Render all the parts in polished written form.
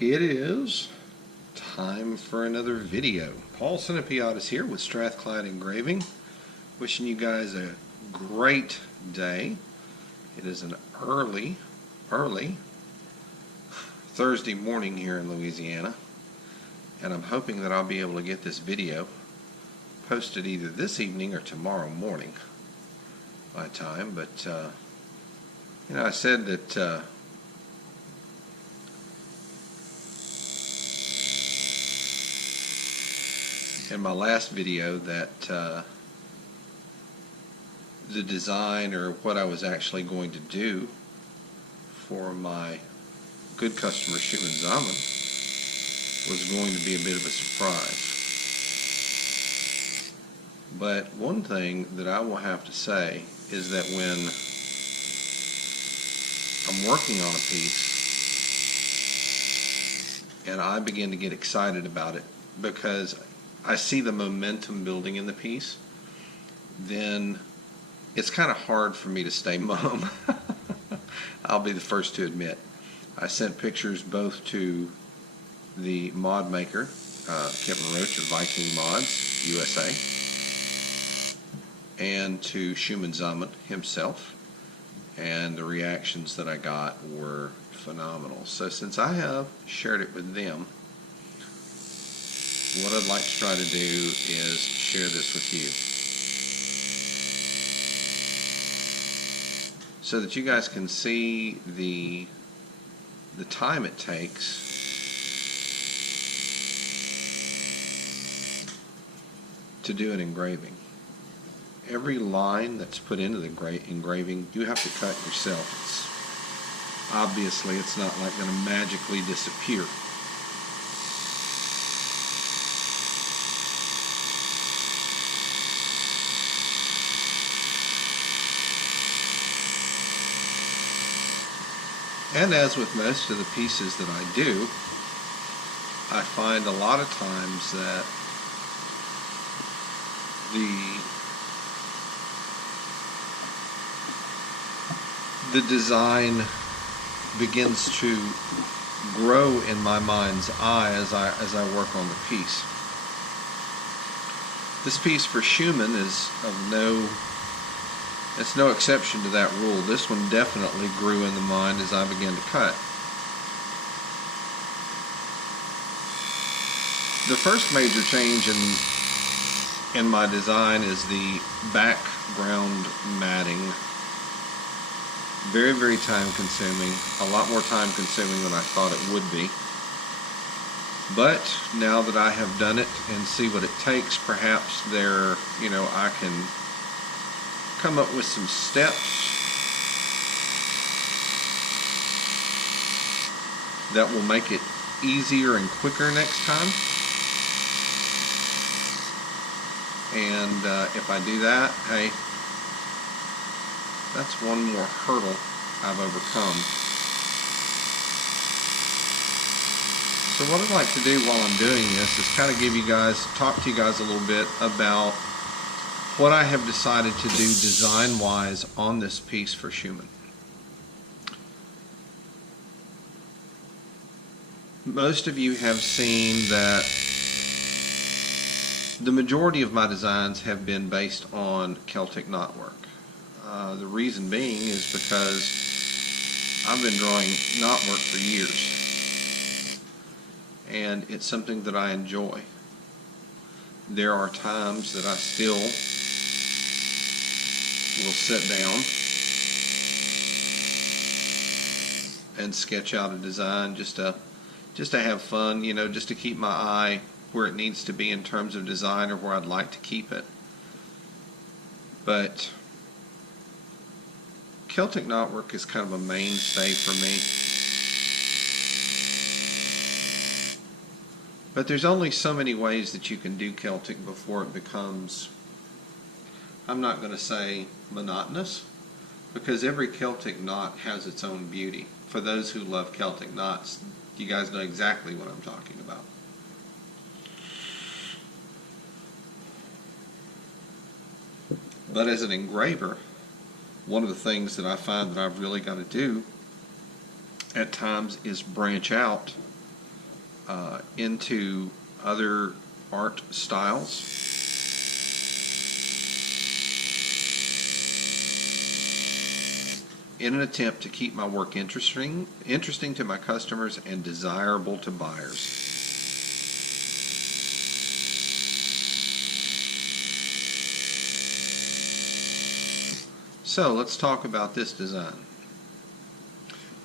It is time for another video. Paul Sinopiatis here with Strathclyde Engraving, wishing you guys a great day. It is an early Thursday morning here in Louisiana, and I'm hoping that I'll be able to get this video posted either this evening or tomorrow morning my time. But I said that in my last video that the design, or what I was actually going to do for my good customer Schumann Zaman, was going to be a bit of a surprise. But one thing that I will have to say is that when I'm working on a piece and I begin to get excited about it because I see the momentum building in the piece, then it's kind of hard for me to stay mum. I'll be the first to admit. I sent pictures both to the mod maker, Kevin Roach of Viking Mods USA, and to Schumann Zaman himself, and the reactions that I got were phenomenal. So since I have shared it with them, what I'd like to try to do is share this with you so that you guys can see the time it takes to do an engraving. Every line that's put into the engraving, you have to cut yourself. Obviously, it's not like going to magically disappear. And as with most of the pieces that I do, I find a lot of times that the design begins to grow in my mind's eye as I work on the piece. This piece for Schumann is it's no exception to that rule. This one definitely grew in the mind as I began to cut. The first major change in my design is the background matting. Very, very time consuming. A lot more time consuming than I thought it would be. But now that I have done it and see what it takes, perhaps I can come up with some steps that will make it easier and quicker next time. And if I do that, hey, that's one more hurdle I've overcome. So what I'd like to do while I'm doing this is kind of talk to you guys a little bit about what I have decided to do design-wise on this piece for Schumann. Most of you have seen that the majority of my designs have been based on Celtic knotwork. The reason being is because I've been drawing knotwork for years, and it's something that I enjoy. There are times that I still will sit down and sketch out a design just to have fun, just to keep my eye where it needs to be in terms of design, or where I'd like to keep it. But Celtic knotwork is kind of a mainstay for me. But there's only so many ways that you can do Celtic before it becomes, I'm not going to say monotonous, because every Celtic knot has its own beauty. For those who love Celtic knots, you guys know exactly what I'm talking about. But as an engraver, one of the things that I find that I've really got to do at times is branch out into other art styles. In an attempt to keep my work interesting to my customers and desirable to buyers. So let's talk about this design.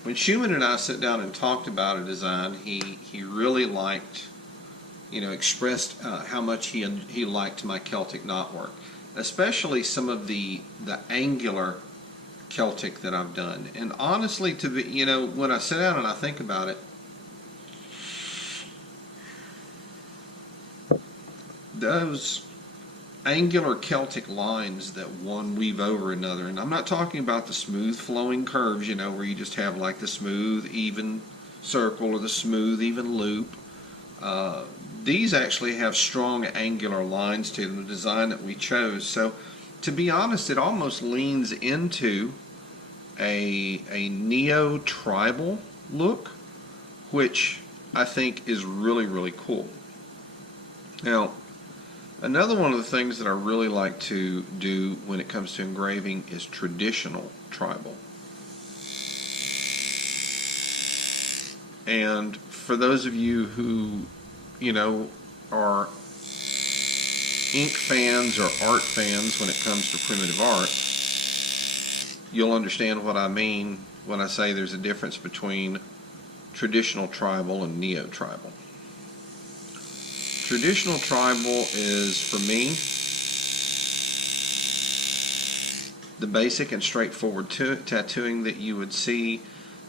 When Schumann and I sat down and talked about a design, he really liked, expressed how much he liked my Celtic knotwork, especially some of the angular Celtic that I've done. And honestly, when I sit down and I think about it, those angular Celtic lines that one weave over another, and I'm not talking about the smooth flowing curves, where you just have like the smooth even circle or the smooth even loop. These actually have strong angular lines to them, the design that we chose. So to be honest, it almost leans into a neo-tribal look, which I think is really, really cool. Now, another one of the things that I really like to do when it comes to engraving is traditional tribal. And for those of you who, are ink fans or art fans when it comes to primitive art, you'll understand what I mean when I say there's a difference between traditional tribal and neo-tribal. Traditional tribal is, for me, the basic and straightforward tattooing that you would see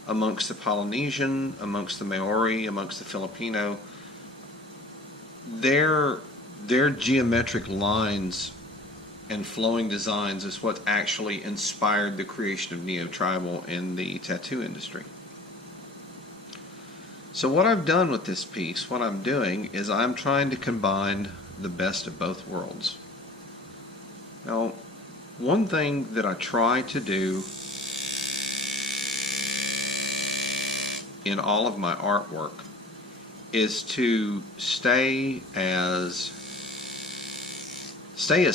amongst the Polynesian, amongst the Maori, amongst the Filipino. Their geometric lines and flowing designs is what actually inspired the creation of neo-tribal in the tattoo industry. So what I've done with this piece, what I'm doing is I'm trying to combine the best of both worlds. Now, one thing that I try to do in all of my artwork is to stay as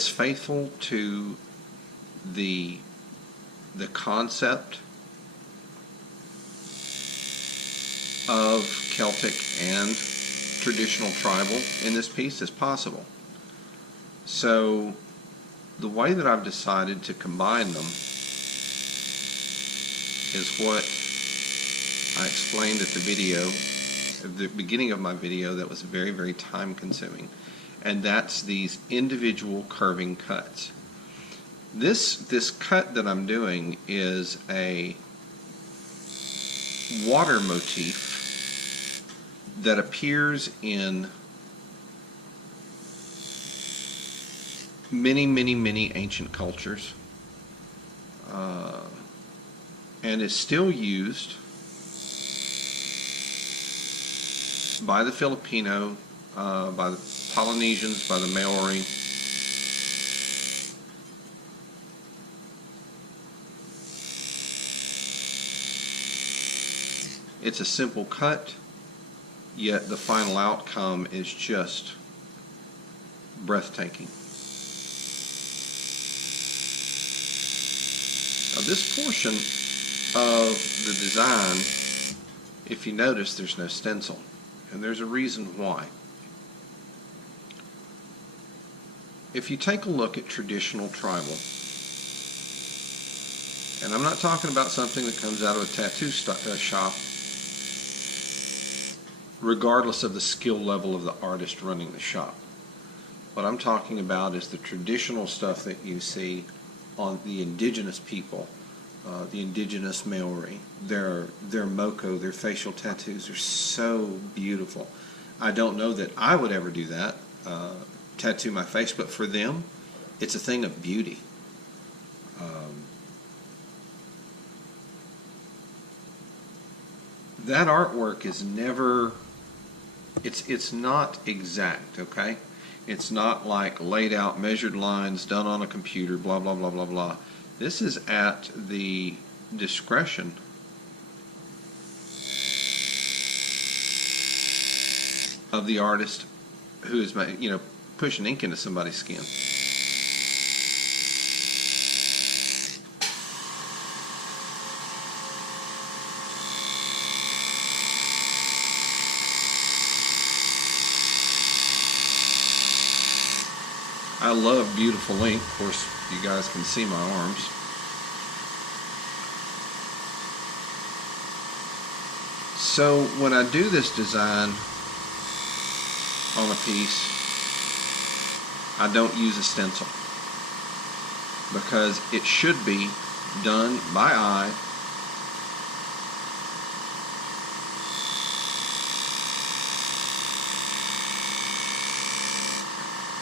faithful to the concept of Celtic and traditional tribal in this piece as possible. So the way that I've decided to combine them is what I explained at the beginning of my video that was very, very time consuming, and that's these individual curving cuts. This cut that I'm doing is a water motif that appears in many, many, many ancient cultures, and is still used by the Filipino, by the Polynesians, by the Maori. It's a simple cut, yet the final outcome is just breathtaking. Now, this portion of the design, if you notice, there's no stencil, and there's a reason why. If you take a look at traditional tribal, and I'm not talking about something that comes out of a tattoo shop, regardless of the skill level of the artist running the shop. What I'm talking about is the traditional stuff that you see on the indigenous people, the indigenous Maori. Their moko, their facial tattoos are so beautiful. I don't know that I would ever do that, tattoo my face, but for them, it's a thing of beauty. That artwork is never, it's not exact, okay? It's not like laid out, measured lines, done on a computer, blah, blah, blah, blah, blah. This is at the discretion of the artist who is, pushing ink into somebody's skin. I love beautiful ink. Of course, you guys can see my arms. So when I do this design on a piece, I don't use a stencil because it should be done by eye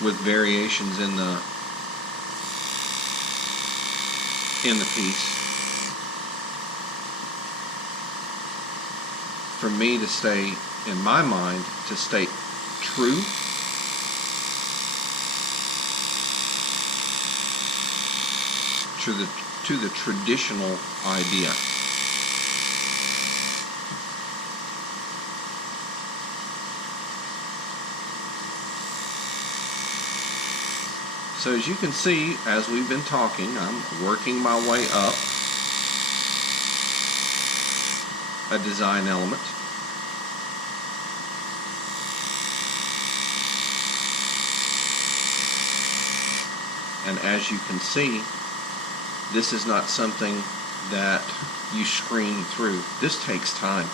with variations in the piece for me to stay, in my mind, to stay true to the traditional idea. So as you can see, as we've been talking, I'm working my way up a design element. And as you can see, this is not something that you screen through. This takes time.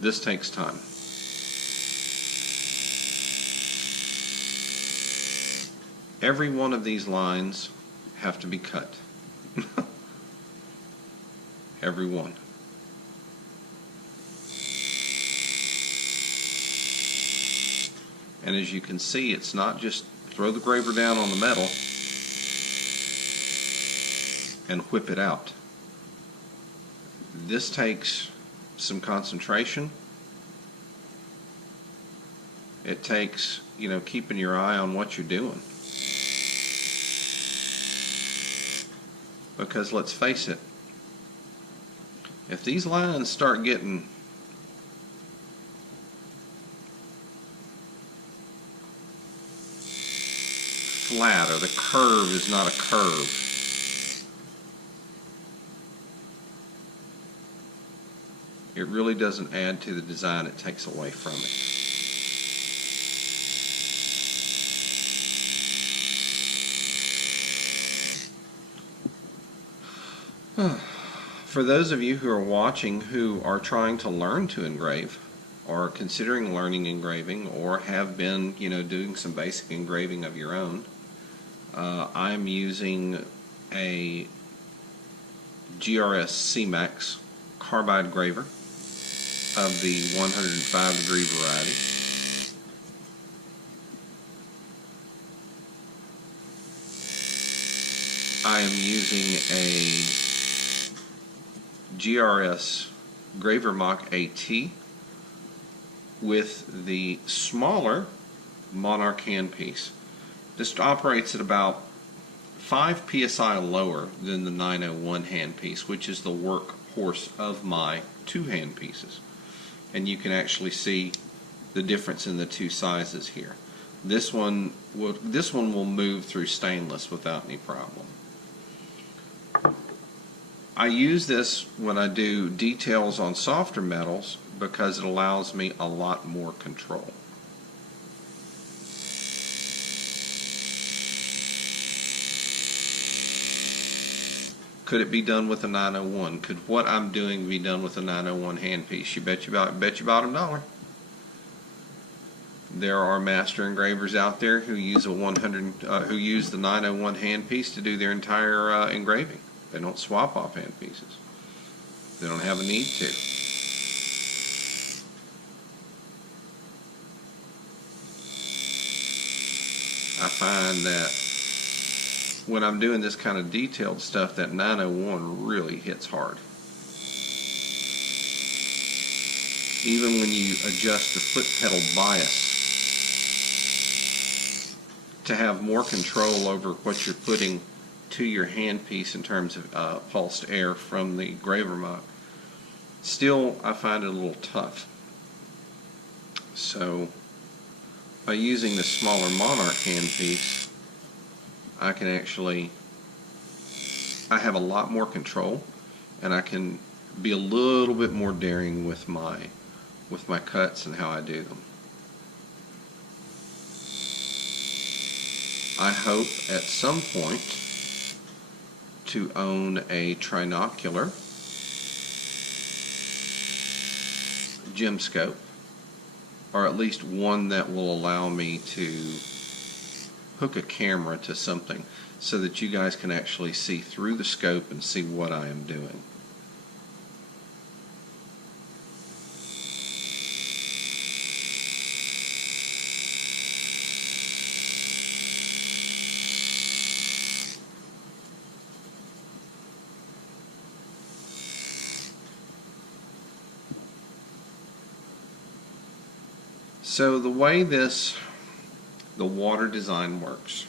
This takes time. Every one of these lines have to be cut. Every one. And as you can see, it's not just throw the graver down on the metal and whip it out. This takes some concentration. It takes, keeping your eye on what you're doing. Because let's face it, if these lines start getting flat, or the curve is not a curve, it really doesn't add to the design, it takes away from it. For those of you who are watching who are trying to learn to engrave, or considering learning engraving, or have been, doing some basic engraving of your own, I'm using a GRS C-Max carbide graver of the 105 degree variety. I am using a GRS Graver Mach AT with the smaller Monarch handpiece. This operates at about 5 psi lower than the 901 handpiece, which is the workhorse of my two handpieces. And you can actually see the difference in the two sizes here. This one will move through stainless without any problem. I use this when I do details on softer metals because it allows me a lot more control. Could it be done with a 901? Could what I'm doing be done with a 901 handpiece? You bet your bottom dollar. There are master engravers out there who use the 901 handpiece to do their entire engraving. They don't swap off handpieces. They don't have a need to. I find that when I'm doing this kind of detailed stuff, that 901 really hits hard. Even when you adjust the foot pedal bias to have more control over what you're putting to your handpiece in terms of pulsed air from the engraver muck. Still, I find it a little tough. So by using the smaller Monarch handpiece, I can actually, I have a lot more control, and I can be a little bit more daring with my cuts and how I do them. I hope at some point to own a trinocular gem scope, or at least one that will allow me to hook a camera to something so that you guys can actually see through the scope and see what I am doing. So the way the water design works,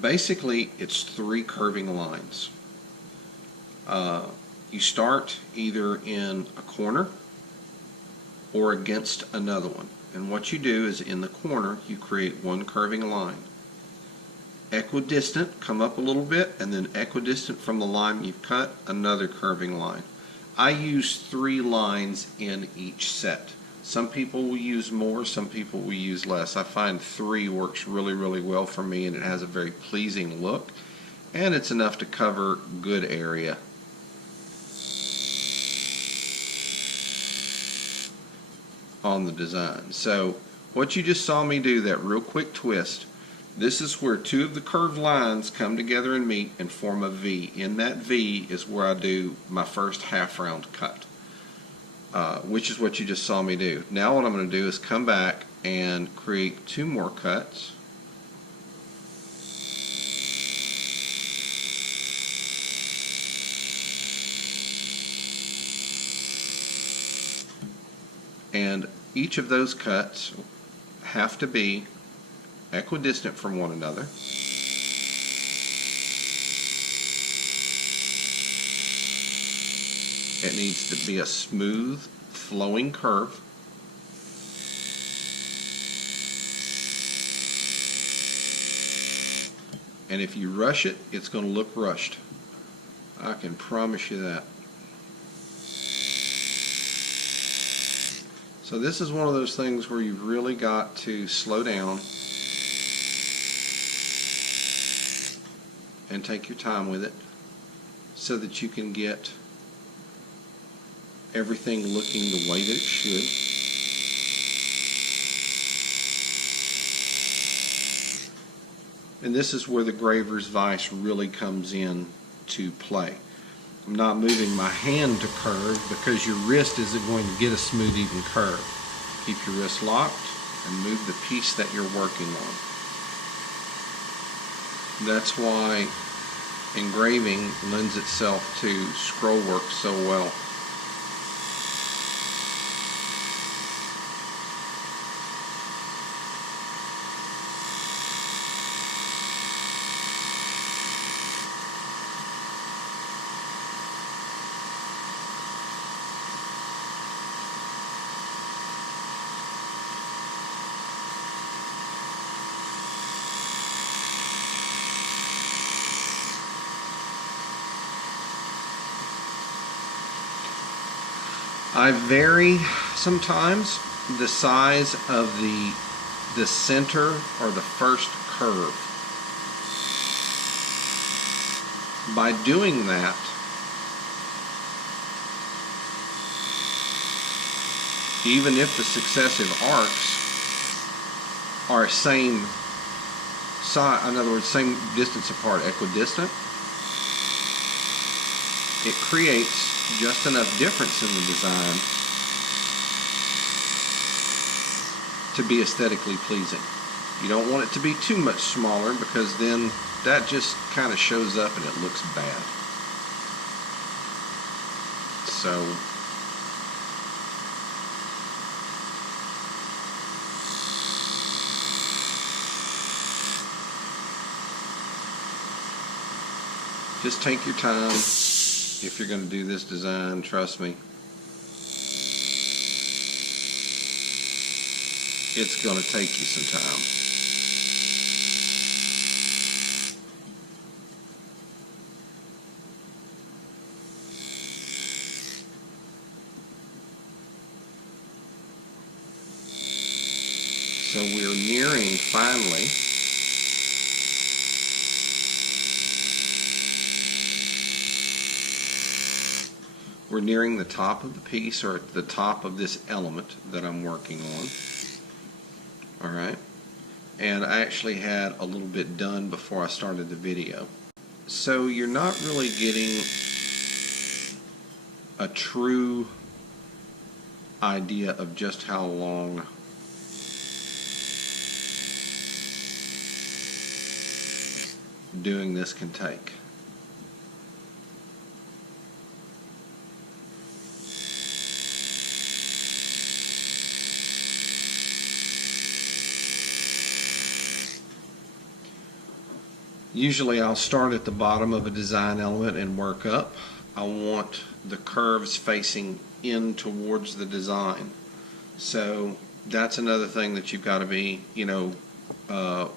basically it's 3 curving lines. You start either in a corner or against another one, and what you do is in the corner you create 1 curving line. Equidistant, come up a little bit, and then equidistant from the line you've cut, another curving line. I use 3 lines in each set. Some people will use more, some people will use less. I find 3 works really, really well for me, and it has a very pleasing look, and it's enough to cover good area. On the design. So what you just saw me do, that real quick twist, this is where 2 of the curved lines come together and meet and form a V. In that V is where I do my first half round cut, which is what you just saw me do. Now what I'm going to do is come back and create 2 more cuts. And each of those cuts have to be equidistant from one another. It needs to be a smooth, flowing curve. And if you rush it, it's going to look rushed. I can promise you that. So this is one of those things where you've really got to slow down and take your time with it so that you can get everything looking the way that it should. And this is where the graver's vise really comes in to play. I'm not moving my hand to curve because your wrist isn't going to get a smooth, even curve. Keep your wrist locked and move the piece that you're working on. That's why engraving lends itself to scroll work so well. I vary sometimes the size of the center or the first curve. By doing that, even if the successive arcs are same size, in other words, same distance apart, equidistant, it creates just enough difference in the design to be aesthetically pleasing. You don't want it to be too much smaller because then that just kind of shows up and it looks bad. So Just take your time if you're going to do this design, trust me. It's going to take you some time. So we're nearing, finally, we're nearing the top of the piece, or the top of this element that I'm working on. Alright, and I actually had a little bit done before I started the video. So you're not really getting a true idea of just how long doing this can take. Usually I'll start at the bottom of a design element and work up. I want the curves facing in towards the design. So that's another thing that you've got to be,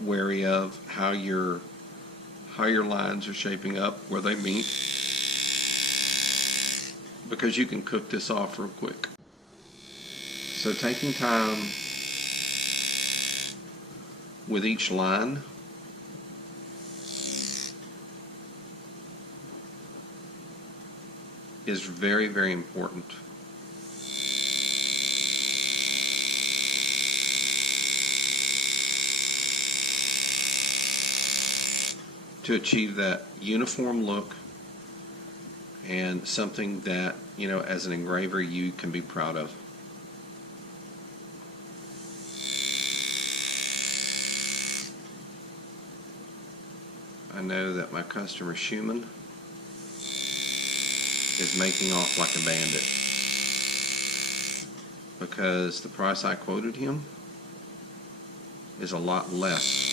wary of, how your lines are shaping up, where they meet, because you can cook this off real quick. So taking time with each line, is very, very important. To achieve that uniform look and something that, as an engraver, you can be proud of. I know that my customer Schumann is making off like a bandit, because the price I quoted him is a lot less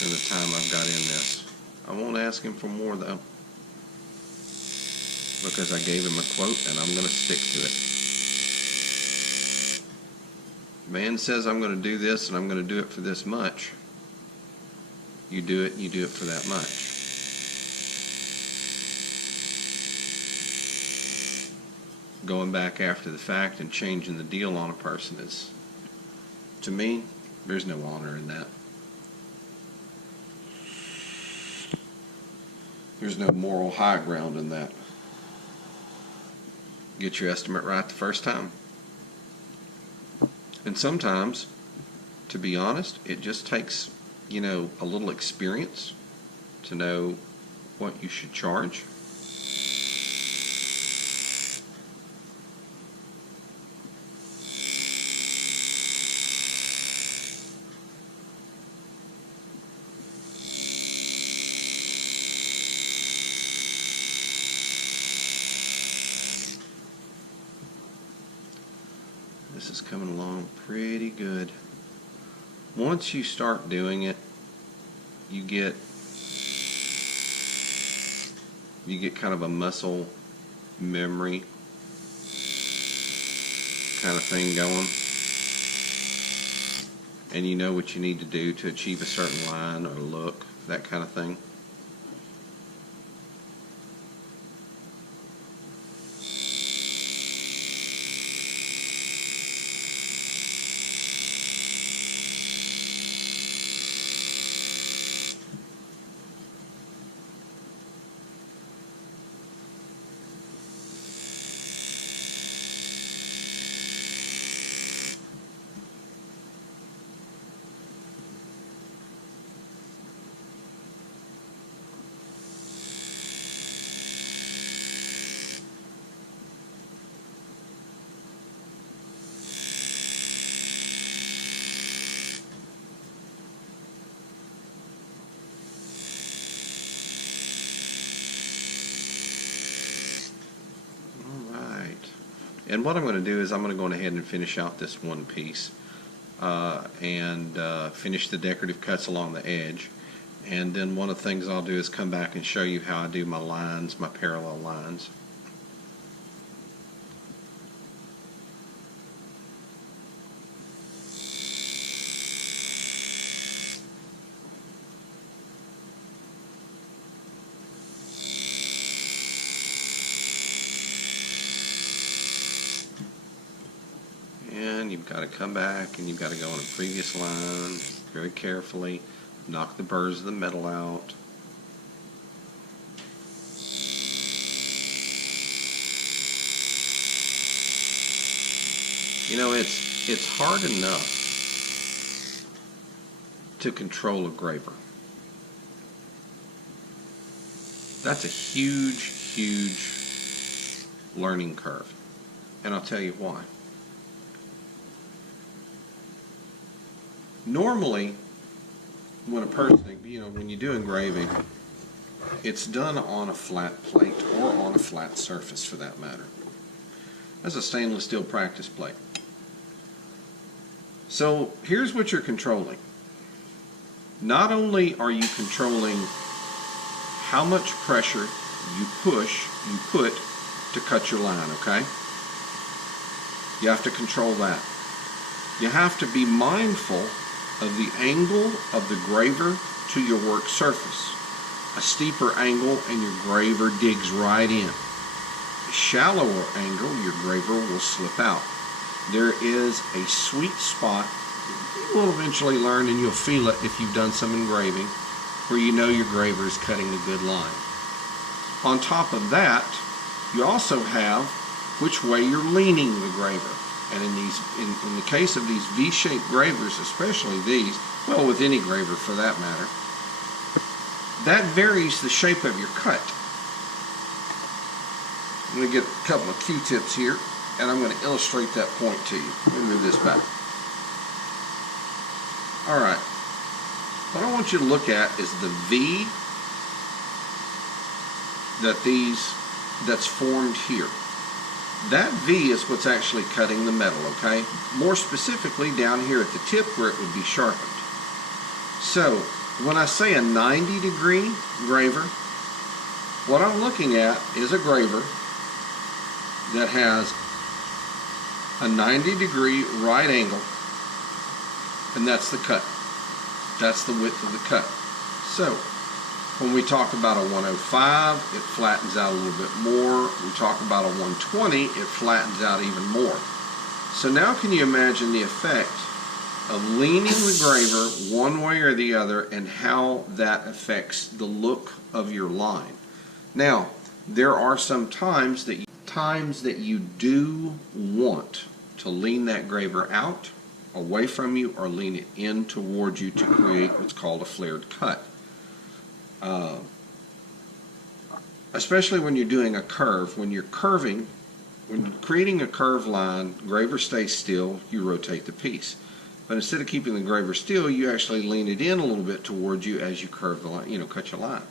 than the time I've got in this. I won't ask him for more though, because I gave him a quote and I'm going to stick to it. Man says I'm going to do this and I'm going to do it for this much. You do it for that much. Going back after the fact and changing the deal on a person is, to me, there's no honor in that. There's no moral high ground in that. Get your estimate right the first time. And sometimes, to be honest, it just takes, a little experience to know what you should charge. This is coming along pretty good. Once you start doing it, you get kind of a muscle memory kind of thing going, and you know what you need to do to achieve a certain line or look, that kind of thing. And what I'm going to do is I'm going to go ahead and finish out this one piece and finish the decorative cuts along the edge. and then one of the things I'll do is come back and show you how I do my lines, my parallel lines. And you've got to come back and you've got to go on a previous line very carefully, knock the burrs of the metal out. You know, it's hard enough to control a graver. That's a huge learning curve, and I'll tell you why. Normally, when a person, when you do engraving, it's done on a flat plate or on a flat surface for that matter. That's a stainless steel practice plate. So here's what you're controlling. Not only are you controlling how much pressure you put to cut your line, okay? You have to control that. You have to be mindful of the angle of the graver to your work surface. A steeper angle and your graver digs right in. A shallower angle, your graver will slip out. There is a sweet spot you will eventually learn, and you'll feel it if you've done some engraving, where you know your graver is cutting a good line. On top of that, you also have which way you're leaning the graver. And in the case of these V-shaped gravers, especially these, well, with any graver for that matter, that varies the shape of your cut. I'm going to get a couple of Q-tips here, and I'm going to illustrate that point to you. Let me move this back. All right. What I want you to look at is the V that's formed here. That V is what's actually cutting the metal, okay? More specifically, down here at the tip where it would be sharpened. So, when I say a 90-degree graver, what I'm looking at is a graver that has a 90-degree right angle, and that's the cut. That's the width of the cut. So, when we talk about a 105, it flattens out a little bit more. We talk about a 120, it flattens out even more. So now can you imagine the effect of leaning the graver one way or the other and how that affects the look of your line? Now, there are some times that you do want to lean that graver out, away from you, or lean it in towards you to create what's called a flared cut. Especially when you're doing a curve, when you're creating a curved line, graver stays still, you rotate the piece. But instead of keeping the graver still, you actually lean it in a little bit towards you as you curve the line, cut your line.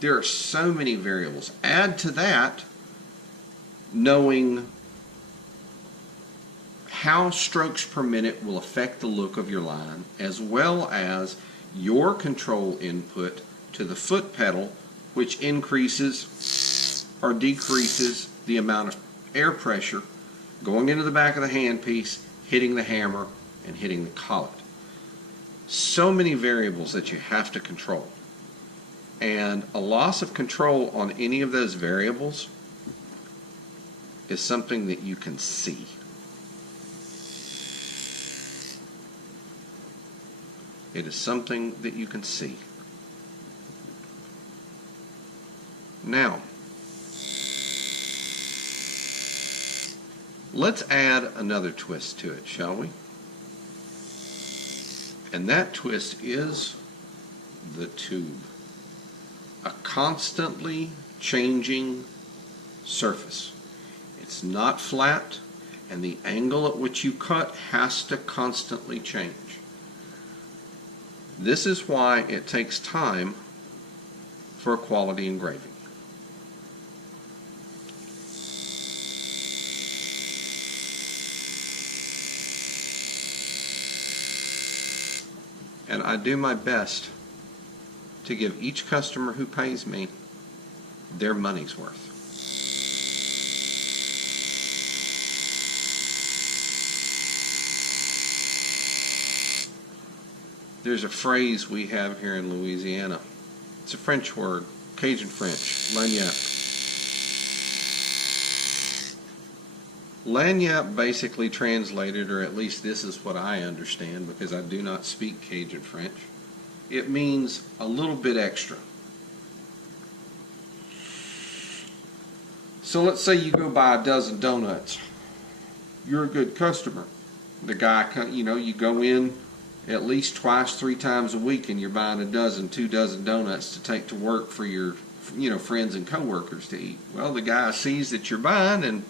There are so many variables. Add to that knowing how strokes per minute will affect the look of your line, as well as your control input to the foot pedal, which increases or decreases the amount of air pressure going into the back of the handpiece, hitting the hammer, and hitting the collet. So many variables that you have to control. And a loss of control on any of those variables is something that you can see. It is something that you can see. Now, let's add another twist to it, shall we? And that twist is the tube. A constantly changing surface. It's not flat, and the angle at which you cut has to constantly change. This is why it takes time for a quality engraving. And I do my best to give each customer who pays me their money's worth. There's a phrase we have here in Louisiana. It's a French word, Cajun French, lagniappe. Lagniappe basically translated, or at least this is what I understand because I do not speak Cajun French, it means a little bit extra. So let's say you go buy a dozen donuts. You're a good customer. The guy, you go in at least twice, 3 times a week, and you're buying a dozen, 2 dozen donuts to take to work for your, friends and coworkers to eat. Well, the guy sees that you're buying and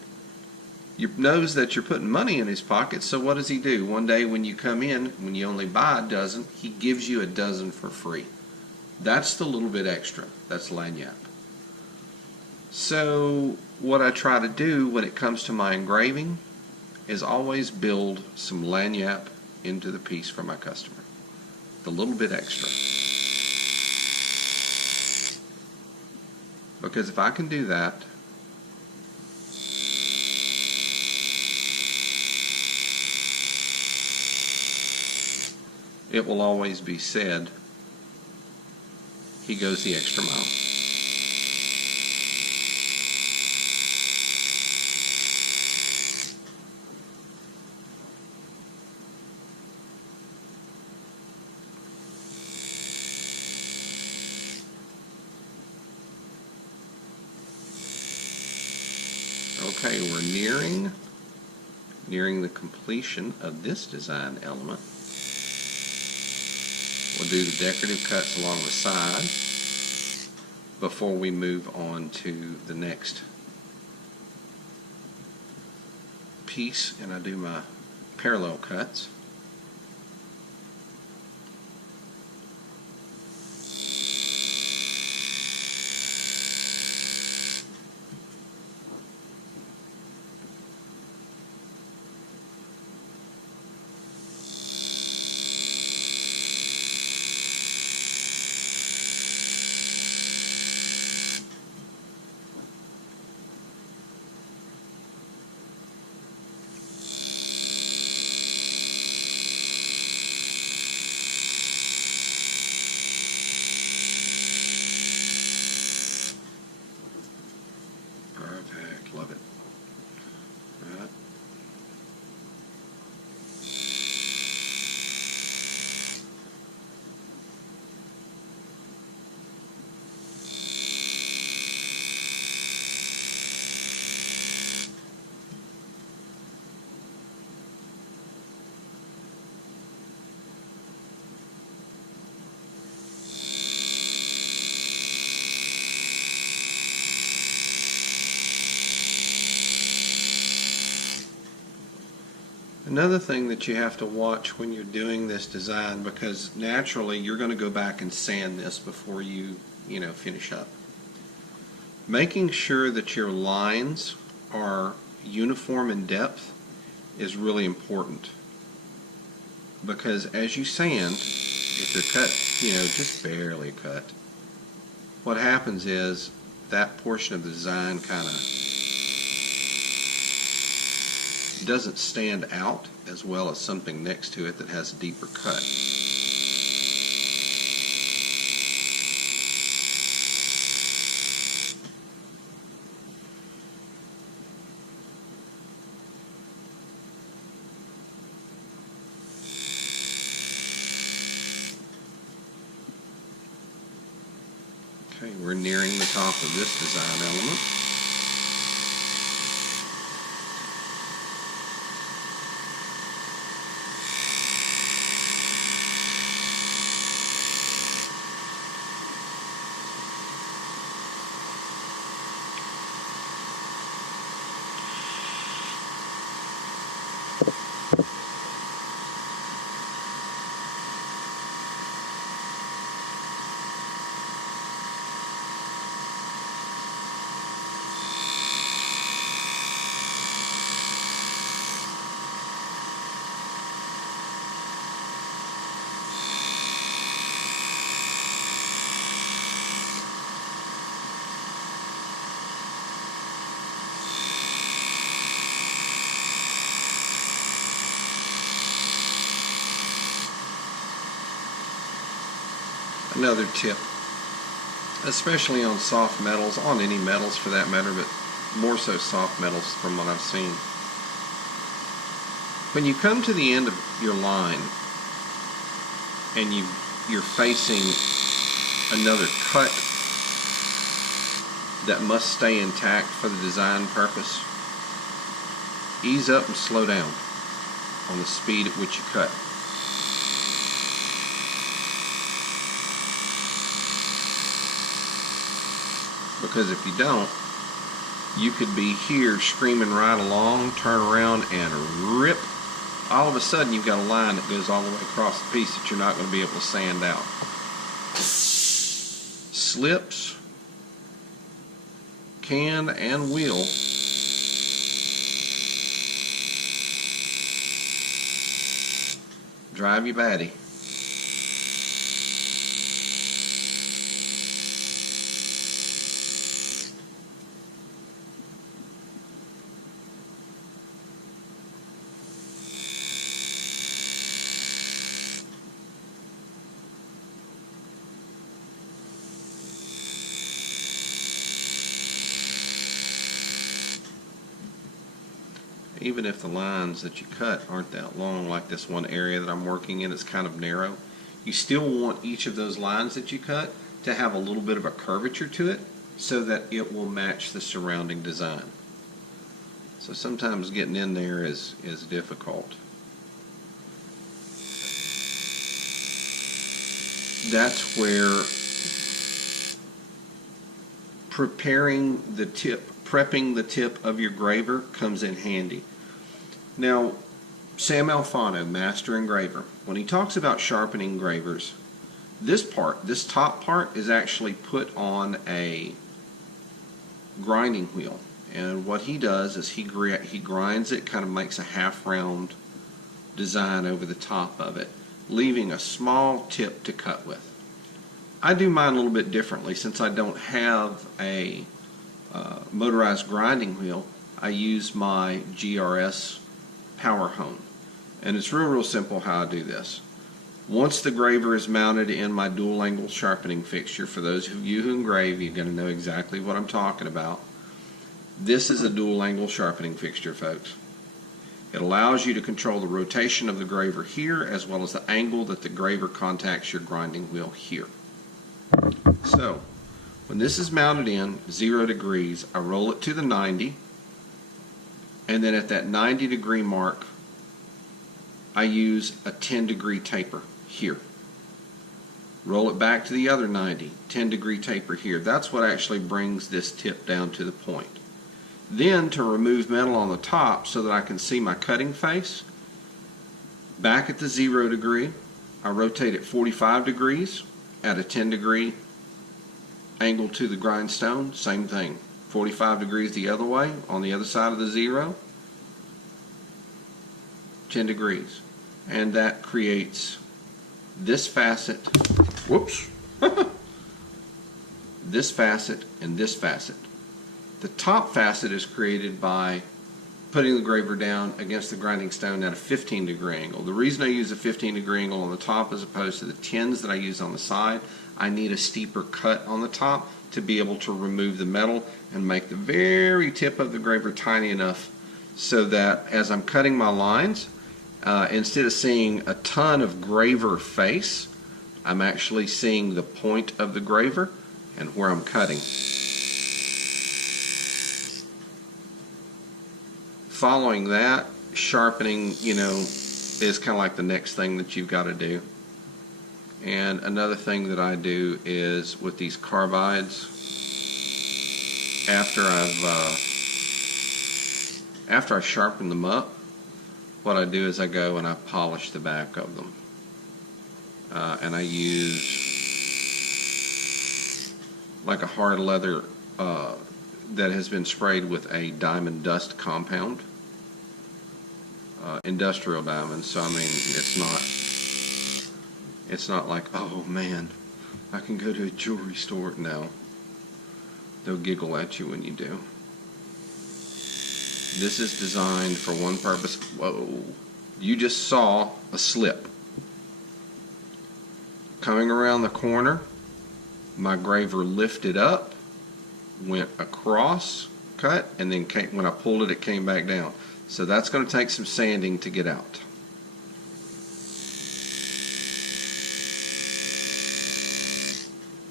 knows that you're putting money in his pocket, so what does he do? One day when you come in, when you only buy a dozen, he gives you a dozen for free. That's the little bit extra. That's lagniappe. So what I try to do when it comes to my engraving is always build some lagniappe into the piece for my customer. The little bit extra. Because if I can do that, it will always be said, he goes the extra mile. Okay, we're nearing the completion of this design element. We'll do the decorative cuts along the side before we move on to the next piece, and I do my parallel cuts. Perfect, love it. All right. Another thing that you have to watch when you're doing this design, because naturally you're going to go back and sand this before you finish up. Making sure that your lines are uniform in depth is really important, because as you sand, if they're cut, just barely cut, what happens is that portion of the design kind of doesn't stand out as well as something next to it that has a deeper cut. Okay, we're nearing the top of this design element. Another tip, especially on soft metals, on any metals for that matter, but more so soft metals from what I've seen. When you come to the end of your line and you're facing another cut that must stay intact for the design purpose, ease up and slow down on the speed at which you cut. Because if you don't, you could be here screaming right along, turn around and rip. All of a sudden you've got a line that goes all the way across the piece that you're not going to be able to sand out. Slips can and will drive you batty. Even if the lines that you cut aren't that long, like this one area that I'm working in, it's kind of narrow, you still want each of those lines that you cut to have a little bit of a curvature to it so that it will match the surrounding design. So sometimes getting in there is difficult. That's where prepping the tip of your graver comes in handy. Now, Sam Alfano, master engraver, when he talks about sharpening gravers, this top part is actually put on a grinding wheel. And what he does is he grinds it, kind of makes a half round design over the top of it, leaving a small tip to cut with. I do mine a little bit differently. Since I don't have a motorized grinding wheel, I use my GRS power hone, and it's real simple how I do this. Once the graver is mounted in my dual angle sharpening fixture, for those of you who engrave, you're going to know exactly what I'm talking about. This is a dual angle sharpening fixture, folks. It allows you to control the rotation of the graver here as well as the angle that the graver contacts your grinding wheel here. So when this is mounted in 0 degrees, I roll it to the 90, and then at that 90-degree mark, I use a 10-degree taper here. Roll it back to the other 90, 10-degree taper here. That's what actually brings this tip down to the point. Then, to remove metal on the top so that I can see my cutting face, back at the 0 degree, I rotate it 45 degrees at a 10-degree angle to the grindstone. Same thing, 45 degrees the other way on the other side of the 0, 10 degrees, and that creates this facet, whoops, this facet and this facet. The top facet is created by putting the graver down against the grinding stone at a 15-degree angle. The reason I use a 15-degree angle on the top as opposed to the 10s that I use on the side, I need a steeper cut on the top to be able to remove the metal and make the very tip of the graver tiny enough so that as I'm cutting my lines, instead of seeing a ton of graver face, I'm actually seeing the point of the graver and where I'm cutting. Following that, sharpening, is kind of like the next thing that you've got to do. And another thing that I do is with these carbides, after I sharpen them up, what I do is I go and I polish the back of them. And I use like a hard leather that has been sprayed with a diamond dust compound, industrial diamond. So I mean, it's not like, oh man, I can go to a jewelry store. No, they'll giggle at you when you do. This is designed for one purpose. Whoa, you just saw a slip. Coming around the corner, my graver lifted up, went across, cut, and then when I pulled it, it came back down. So that's going to take some sanding to get out.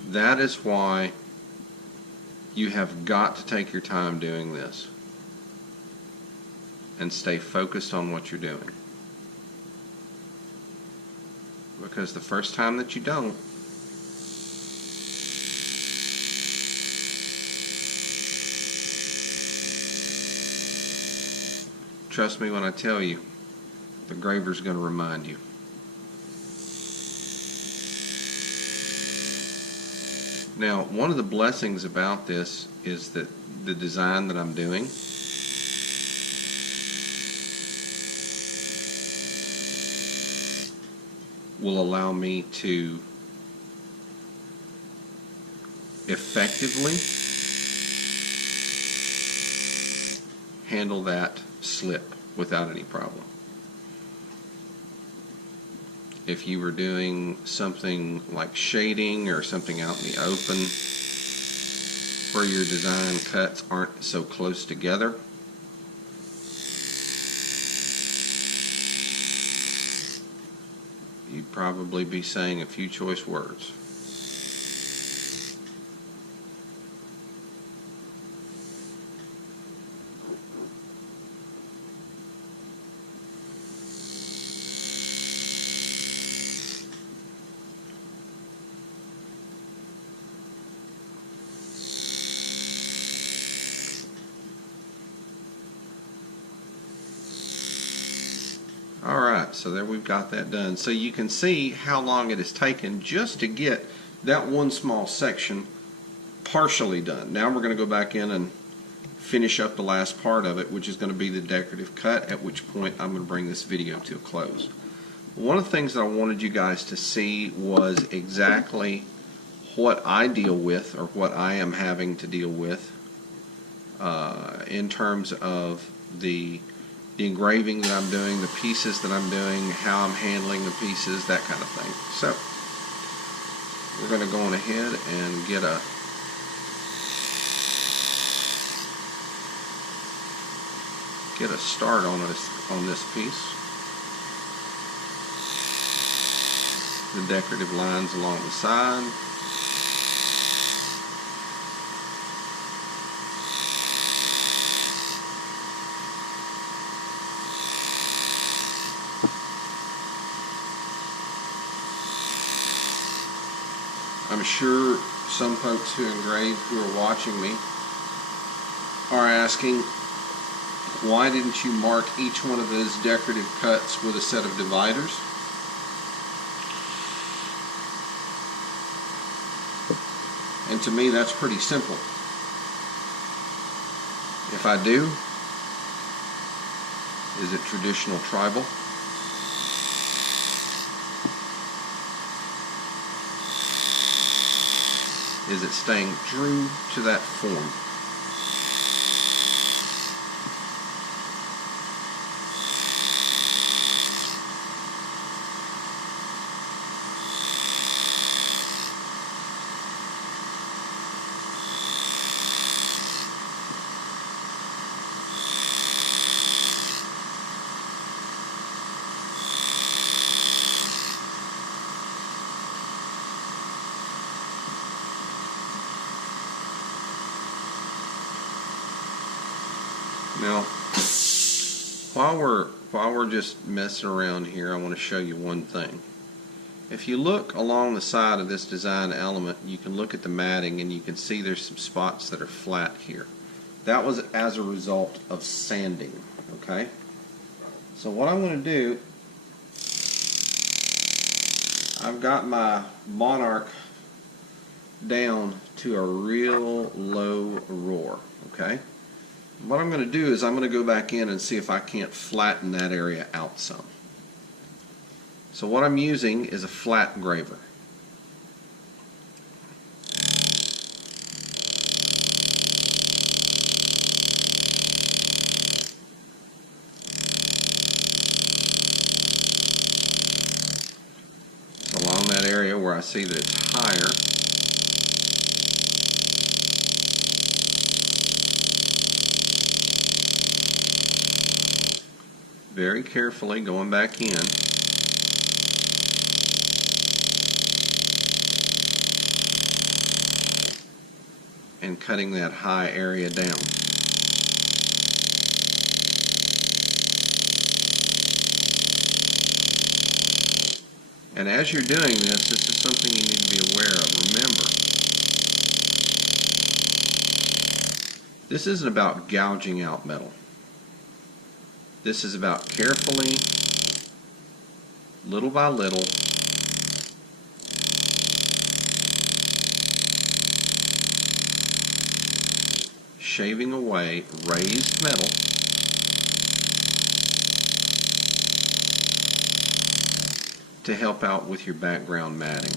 That is why you have got to take your time doing this and stay focused on what you're doing. Because the first time that you don't, trust me when I tell you, the graver's going to remind you. Now, one of the blessings about this is that the design that I'm doing will allow me to effectively handle that slip without any problem. If you were doing something like shading or something out in the open where your design cuts aren't so close together, you'd probably be saying a few choice words. Alright, so there we've got that done. So you can see how long it has taken just to get that one small section partially done. Now we're going to go back in and finish up the last part of it, which is going to be the decorative cut, at which point I'm going to bring this video to a close. One of the things that I wanted you guys to see was exactly what I deal with, or what I am having to deal with in terms of the engraving that I'm doing, the pieces that I'm doing, how I'm handling the pieces, that kind of thing. So we're going to go on ahead and get a start on this piece. The decorative lines along the side. I'm sure some folks who engrave, who are watching me, are asking, why didn't you mark each one of those decorative cuts with a set of dividers? And to me, that's pretty simple. If I do, is it traditional tribal? Is it staying true to that form? Now, while we're just messing around here, I want to show you one thing. If you look along the side of this design element, you can look at the matting and you can see there's some spots that are flat here. That was as a result of sanding, okay? So what I'm going to do, I've got my Monarch down to a real low roar, okay? What I'm going to do is I'm going to go back in and see if I can't flatten that area out some. So what I'm using is a flat graver. So along that area where where I see that it's higher, very carefully going back in, and cutting that high area down. And as you're doing this is something you need to be aware of. Remember, this isn't about gouging out metal. This is about carefully, little by little, shaving away raised metal to help out with your background matting.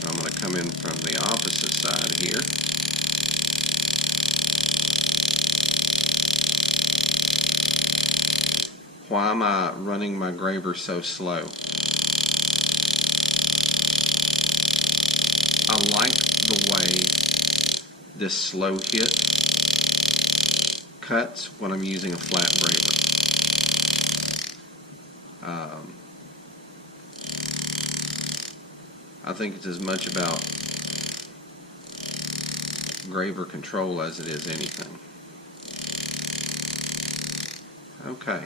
So I'm going to come in from the opposite side here. Why am I running my graver so slow? I like the way this slow hit cuts when I'm using a flat graver. I think it's as much about graver control as it is anything. Okay.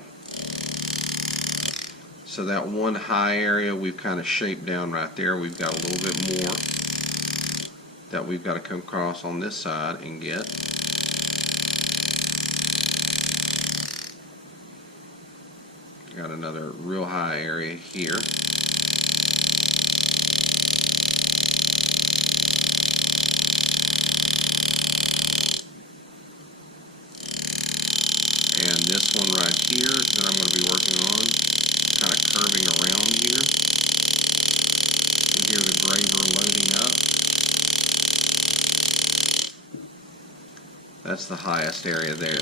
So that one high area we've kind of shaped down right there. We've got a little bit more that we've got to come across on this side and get. Got another real high area here. And this one right here that I'm going to be working on, kind of curving around here. You hear the graver loading up. That's the highest area there.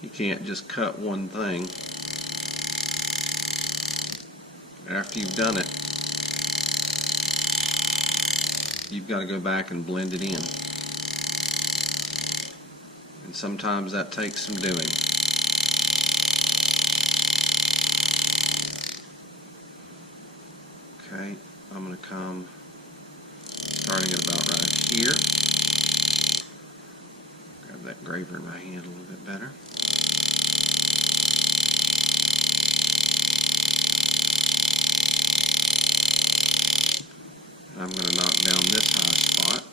You can't just cut one thing. After you've done it, you've got to go back and blend it in. And sometimes that takes some doing. Okay, I'm going to come starting at about right here. Grab that graver in my hand a little bit better. I'm going to knock down this high spot.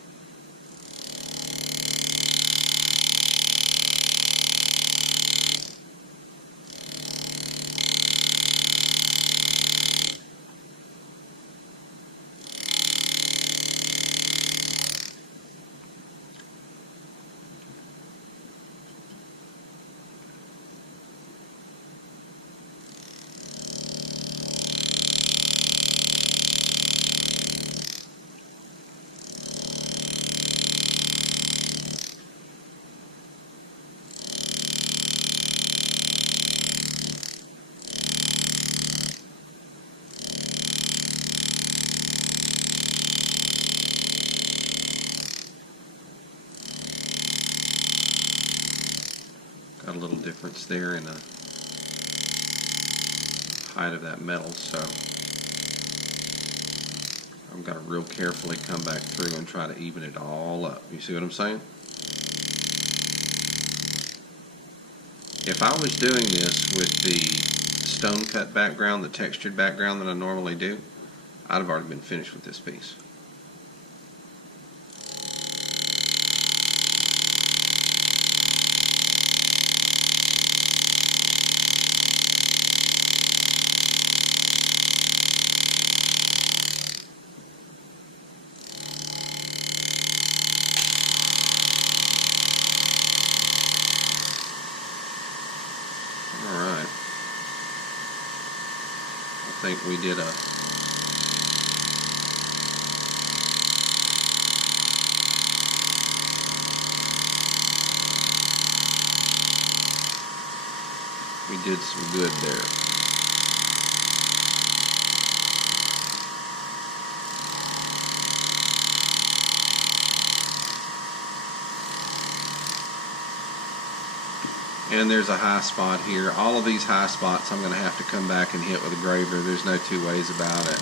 Got a little difference there in the height of that metal, so I've got to real carefully come back through and try to even it all up. You see what I'm saying? If I was doing this with the stone cut background, the textured background that I normally do, I'd have already been finished with this piece. Alright. I think we did some good there. And there's a high spot here. All of these high spots I'm going to have to come back and hit with a graver. There's no two ways about it.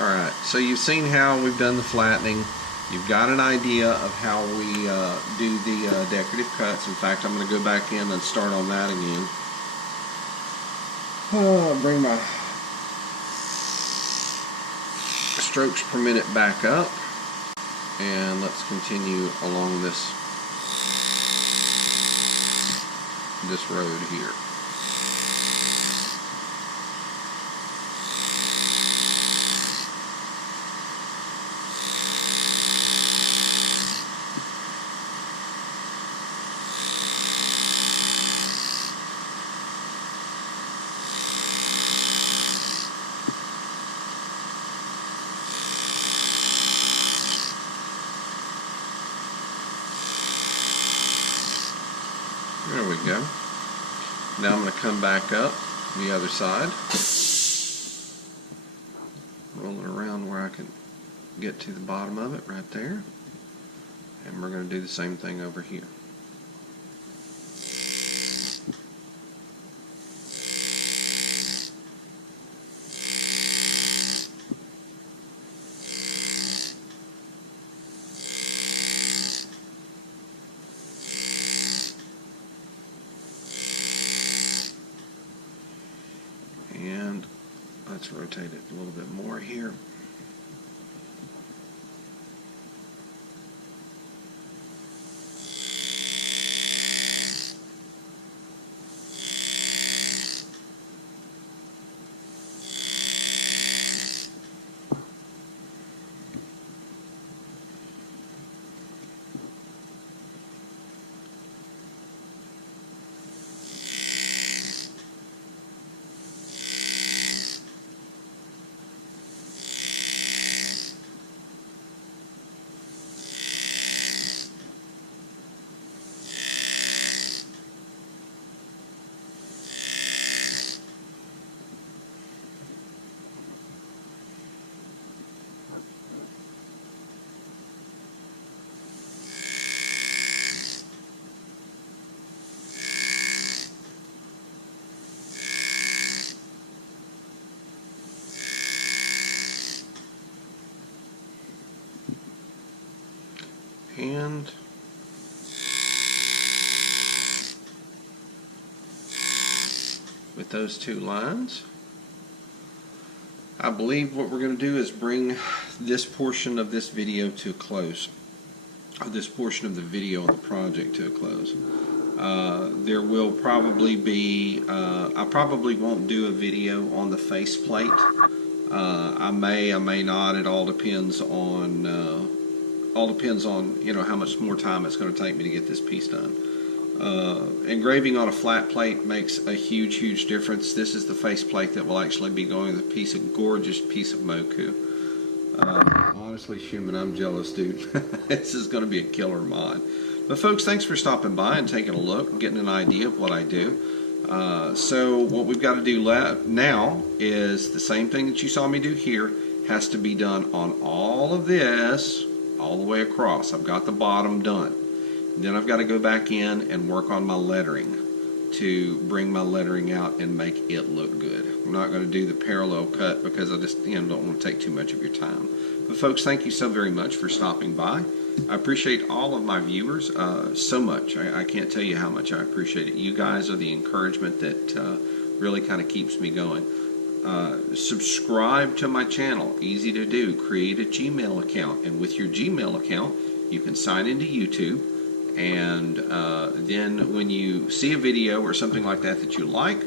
Alright, so you've seen how we've done the flattening. You've got an idea of how we do the decorative cuts. In fact, I'm going to go back in and start on that again. Bring my strokes per minute back up, and let's continue along this road here. There we go. Now I'm going to come back up the other side. Roll it around where I can get to the bottom of it right there. And we're going to do the same thing over here. And let's rotate it a little bit more here. And with those two lines, I believe what we're going to do is bring this portion of this video to a close, or this portion of the video on the project to a close. There will probably be, I probably won't do a video on the faceplate. I may not. It all depends on you know, how much more time it's going to take me to get this piece done. Engraving on a flat plate makes a huge difference. This is the faceplate that will actually be going with a gorgeous piece of moku. Honestly, Schumann, I'm jealous, dude. This is going to be a killer mod. But folks, thanks for stopping by and taking a look and getting an idea of what I do. So what we've got to do now is the same thing that you saw me do here has to be done on all of this, all the way across. I've got the bottom done. Then I've got to go back in and work on my lettering. to bring my lettering out and make it look good. I'm not going to do the parallel cut because I just don't want to take too much of your time. But folks, thank you so very much for stopping by. I appreciate all of my viewers so much. I can't tell you how much I appreciate it. You guys are the encouragement that really kind of keeps me going. Subscribe to my channel. Easy to do. Create a Gmail account, and with your Gmail account you can sign into YouTube, and then when you see a video or something like that you like,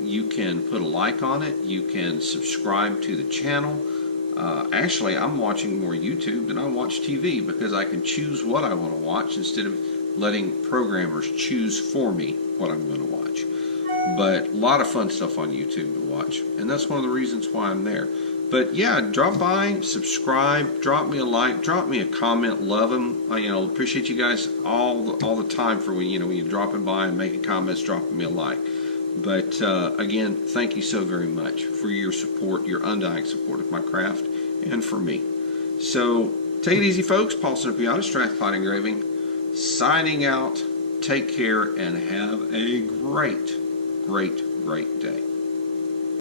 you can put a like on it. You can subscribe to the channel. Actually, I'm watching more YouTube than I watch TV because I can choose what I want to watch instead of letting programmers choose for me what I'm going to watch. But a lot of fun stuff on YouTube to watch, and that's one of the reasons why I'm there. But yeah, drop by, subscribe, drop me a like, drop me a comment. Love them. Appreciate you guys all the time for when you're dropping by and making comments, dropping me a like. But again, thank you so very much for your support, your undying support of my craft and for me. So take it easy, folks. Paul Sinopiata, Strathclyde Engraving, signing out. Take care and have a great day.